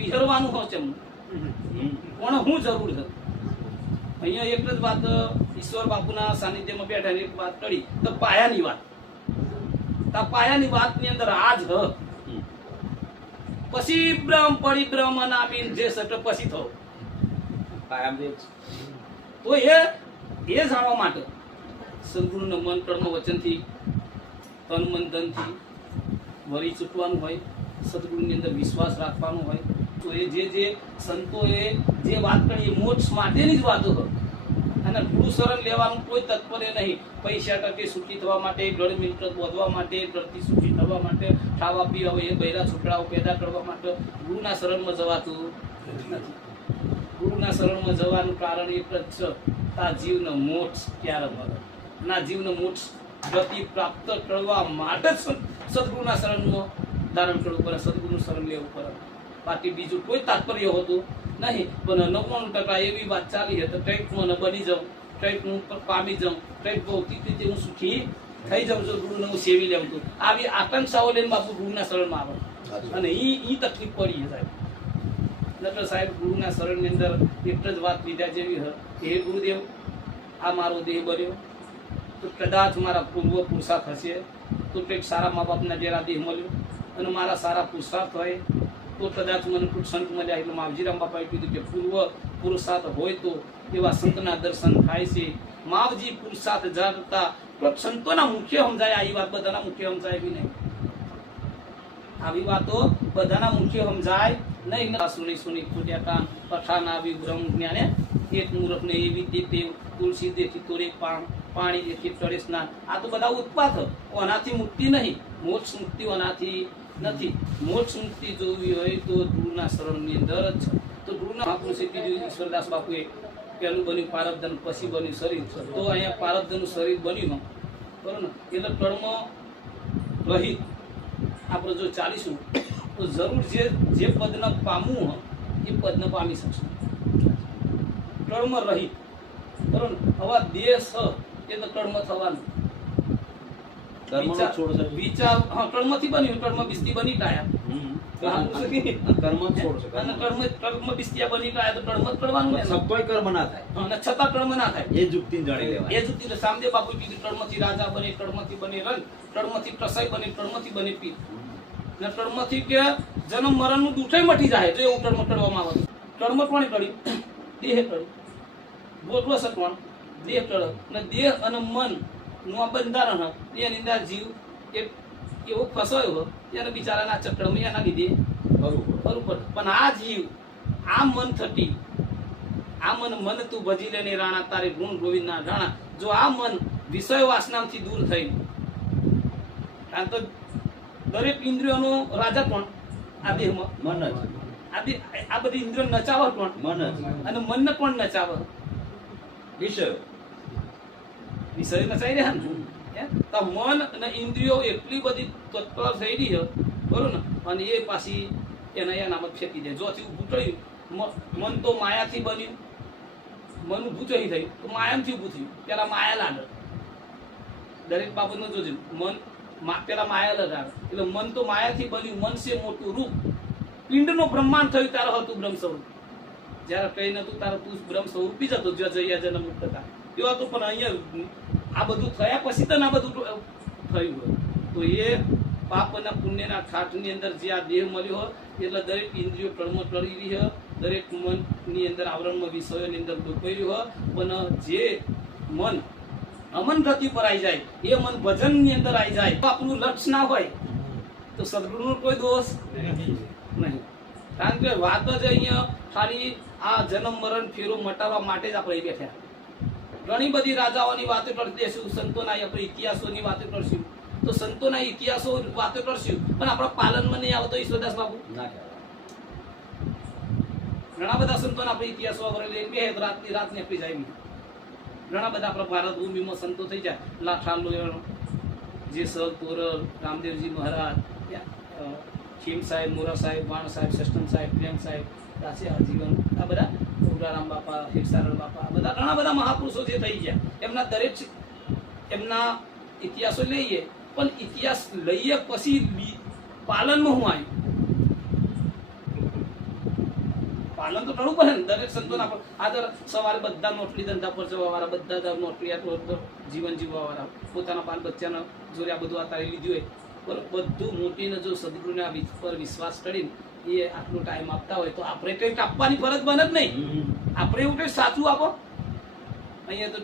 પીહરવાનું હોય છે પણ હું જરૂર છે અહીંયા એક જ વાત ઈશ્વર બાપુના સાનિધ્યમાં બેઠા એક વાત કરી તો પાયાની વાત આ પાયાની વાતની અંદર આ જ પછી બ્રહ્મ પરિબ્રહ્મ નામીન જે સટ પછી થયો તો એ જાણવા માટે સદગુરુના મન કર્મ વચનથી તન મન ધનથી વરી ચૂકવાનું હોય, સદગુરુની અંદર વિશ્વાસ રાખવાનો હોય. તો એ જે સંતોએ જે વાત કરી એ મોક્ષ માટેની જ વાતો હોય અને ગુરુ શરણ લેવાનું કોઈ તત્પર્ય નહીં. પૈસા ટકે સુખી થવા માટે, ગળ મિલકત વધવા માટે, ઘરથી સુખી થવા માટે, ખાવા પીવા એ બૈરા છોકરાઓ પેદા કરવા માટે ગુરુના શરણમાં જવાતું નથી. ગુરુના શરણમાં જવાનું કારણ એક જ છે, આ જીવનો મોક્ષ ક્યારે મળે. ના જીવનો મોક્ષ ગતિ પ્રાપ્ત કરવા માટે જ સદગુરુના શરણમાં ધારણ કરવું પડે, સદગુરુનું શરણ લેવું પડે. બાકી બીજું કોઈ તાત્પર્ય હોતું નહીં. પણ 99% એવી વાત ચાલી હતી, કંઈક મને બની જાઉં, કંઈક હું પામી જાઉં, કંઈક ભૌતિક રીતે હું સુખી થઈ જાઉં છું, ગુરુને હું સેવી લેવું છું. આવી આકાંક્ષાઓ લઈને બાપુ ગુરુના શરણમાં આવે અને એ તકલીફ પડી સાહેબ. નકર સાહેબ ગુરુના શરણની અંદર એક જ વાત લીધા જેવી હે ગુરુદેવ, આ મારો દેહ બન્યો તો કદાચ મારા પૂર્વ પુરુષાર્થ હશે તો કંઈક સારા મા બાપના જેરા દેહ મળ્યો અને મારા સારા પુરુષાર્થ હોય તો કદાચ મને કોઈ સંત મળ્યા. એટલે માવજીરામ બાપાએ કીધું કે પૂર્વ પુરુષાર્થ હોય તો એવા સંતના દર્શન થાય છે. માવજી પુરુષાર્થ જાણતા સંતોના મુખ્ય સમજાય. આવી વાત બધાના મુખ્ય સમજાય એવી નહીં. આવી વાતો બધાના મુખ્ય સમજાય નહીં. સુની સુની ખોટ્યા કાન પઠાન આવી બ્રહ્મ જ્ઞાને એક મૂર્ખને એવી તે તુલસી દેખી તોરે પાણી દેખી ટળે સ્નાન. આ તો બધા ઉત્પાત. આનાથી મુક્તિ નહીં, મોક્ષ મુક્તિ આનાથી નથી. મોક્ષ મુક્તિ જોવી હોય તો ગુરુના શરણની અંદર જ છે. તો ગુરુના મહાપુરુષે કીધું, ઈશ્વરદાસ બાપુએ પહેલું બન્યું પારબ્ધન, પછી બન્યું શરીર. તો અહીંયા પારબ્ધનનું શરીર બન્યું બરોબર ને, એટલે કર્મ રહિત આપણે જો ચાલીશું તો જરૂર જે પદને પામવું હોય એ પદને પામી શકશું. કર્મ રહિત બરોબર ને. હવે દેશ એ તો કર્મ થવાનું વિચાર કર્મથી બન્યું, કર્મ બિસ્તી બની ગયા કર્મ બિસ્તિયા બની ગયા તો કર્મ જ કરવાનું ને. સત્તોય કર્મ ના થાય અને છતાં કર્મ ના થાય. એ જુક્તિ જાણી લેવાય. એ જુક્તિ સામદેવ બાપુ કીધું, કર્મથી રાજા બને, કર્મથી બને રંગ, કર્મથી કસાઈ બને, કર્મથી બને પીર. ને કર્મથી કે જન્મ મરણ નું દુઃખ મટી જાય જો એવું કર્મ કરવામાં આવે. કર્મ કોણે કર્યું? દેહ કર્યું. ગોઠવો સટવાણ દેહ કર્યો. ને દેહ અને મન નું આ બંધારણ એની અંદર જીવ એવો ફસાયો હોય ત્યારે બિચારાના ચક્રમાં એના લીધે ખરું પડે. પણ આ જીવ આ મન થતી આ મન તું ભજી લેને રાણા, તારે ગુણ ગોવિંદના રાણા. જો આ મન વિષય વાસનાથી દૂર થઈ, કારણ તો દરેક ઇન્દ્રિયોનો રાજા કોણ? આ દેહમાં મન જ. આ બધી ઇન્દ્રિયો નચાવે કોણ? મન જ. અને મનને કોણ નચાવે? વિષય નચાઈ રહ્યા ને. તો મન અને ઇન્દ્રિયો એટલી બધી તત્પર થઈ રહી છે બરોબર ને, અને એ પાછી એના નામત ફેંકી દે. જોથી ઊભું થયું મન તો માયાથી બન્યું, મન ઊભું થઈ થયું તો માયાથી ઊભું થયું. પેલા માયા લાગે દરેક બાબતનો જોજો. મન પેલા માયા લગાવે એટલે મન તો માયાથી બન્યું. મન છે મોટું રૂપ. પિંડનો બ્રહ્માંડ થયું ત્યારે હતું બ્રહ્મ સ્વરૂપ. જયારે કઈ નતું ત્યારે તું બ્રહ્મ સ્વરૂપી જ હતો. જયા જન્મ મુક્ત હતા એવા તો. પણ અહીંયા આ બધું થયા પછી તો આ બધું થયું હોય તો એ પાપ અને પુણ્યના ખાટની અંદર જે આ દેહ મળ્યો હોય એટલે દરેક ઇન્દ્રિયો કર્મ કરી રહી હોય, દરેક મનની અંદર આવરણમાં વિષયોની અંદર ડૂબાઈ રહ્યું હોય. પણ જે મન અમન ગતિ પર આવી જાય, એ મન ભજનની અંદર આવી જાય, આપણું લક્ષ્ય ના હોય તો સદગુરુનો કોઈ દોષ નહીં. કારણ કે વાત જ અહીંયા ખાલી આ જન્મ મરણ ફેરો મટાવવા માટે જ આપણે બેઠા. ઘણી બધી રાજાઓની વાતો કરી દેશું, સંતોના આપણે ઇતિહાસોની વાતો કરશું, તો સંતોના ઇતિહાસો વાતો કરશું પણ આપણા પાલનમાં નહીં આવતો. ઈશ્વરદાસ બાપુ ઘણા બધા સંતોના આપણે ઇતિહાસો લઈને બે રાતની રાત નીકળી જાય. ઘણા બધા આપણા ભારત ભૂમિમાં સંતો થઈ જાય. લાઠા લોયણ, જેસલ તોરલ, રામદેવજી મહારાજ, ખીમ સાહેબ, મોરા સાહેબ, વાણ સાહેબ, સષ્ટમ સાહેબ, પ્રેમ સાહેબ, દાસે આજીવન, આ બધા ઉગરારામ બાપા, હિરસારણ બાપા, બધા ઘણા બધા મહાપુરુષો જે થઈ ગયા. એમના દરેક એમના ઇતિહાસો લઈએ, પણ ઇતિહાસ લઈએ પછી પાલનમાં હું આવ્યું. પાલન તો કરવું પડે ને દરેક સંતોના આ તો સવારે બધા નોટલી ધંધા પર જવા વાળા બધા નોટલી જીવન જીવવા વાળા પોતાના બાલ બચ્ચાના જોડે આ બધું આતારી લીધું હોય બરોબર બધું મૂકીને જો સદગુરુને આ પર વિશ્વાસ કરીને એ આટલો ટાઈમ આપતા હોય તો આપણે કંઈક આપવાની ફરજ બને જ નહીં. આપણે એવું કંઈક સાચું આપો અહીંયા તો